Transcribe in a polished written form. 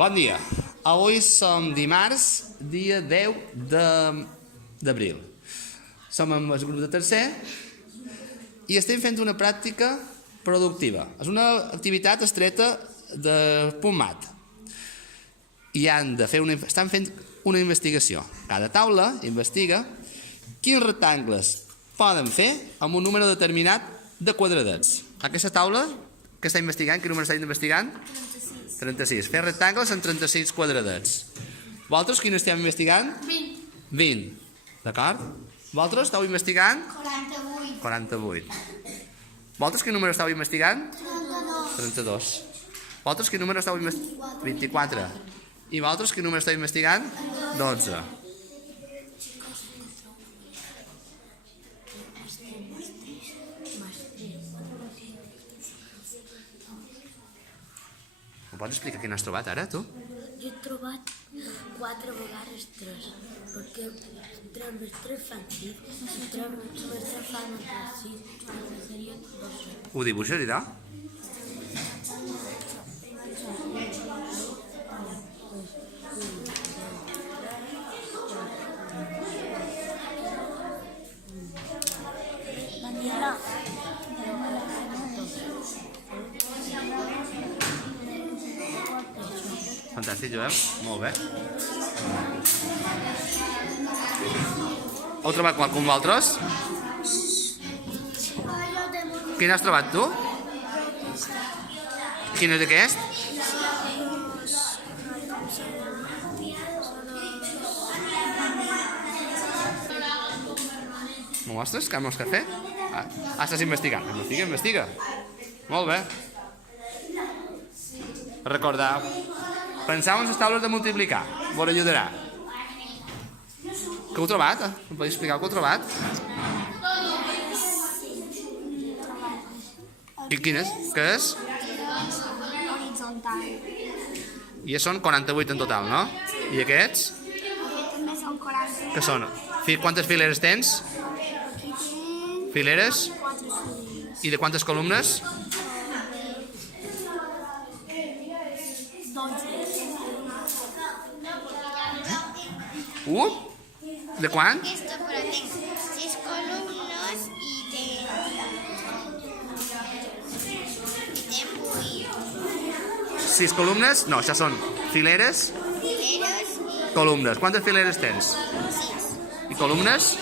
Bon dia. Avui som dimarts, dia 10 d'abril. Som amb el grup de tercer i estem fent una pràctica productiva. És una activitat estreta de PubMat. I estan fent una investigació. Cada taula investiga quins rectangles poden fer amb un número determinat de quadradets. Aquesta taula que està investigant, quin número està investigant? 36. Fer rectangles amb 36 quadradets. Vosaltres quin esteu investigant? 20. D'acord? Vosaltres esteu investigant? 48. Vosaltres quin número esteu investigant? 32. Vosaltres quin número esteu investigant? 24. I vosaltres quin número esteu investigant? 12. Em pots explicar quin has trobat ara, tu? Jo he trobat 4 vegades 3, perquè 3 més 3 fan 6, 3 més 3 fan 6, seria 12. Ho dibuixes, idò? Daniela. Fantàstic, Joel. Molt bé. Heu trobat qualcun d'altres? Quin has trobat tu? Quin és aquest? M'ho mostres? Que m'has fet? Estàs investigant. Investiga. Molt bé. Recordeu. Penseu en les taules de multiplicar. Vos ajudarà. Què heu trobat? Em podeu explicar què heu trobat? I quin és? Què és? Horitzontal. I són 48 en total, no? I aquests? Aquest també són 40. Què són? Quantes fileres tens? Aquí tenen Fileres? 4 fileres. I de quantes columnes? 12. De quant? Esto, pero tengo 6 columnas y tengo 6 columnes? No, això són fileres, fileros columnes. Quantes fileres tens? y 6. I columnes?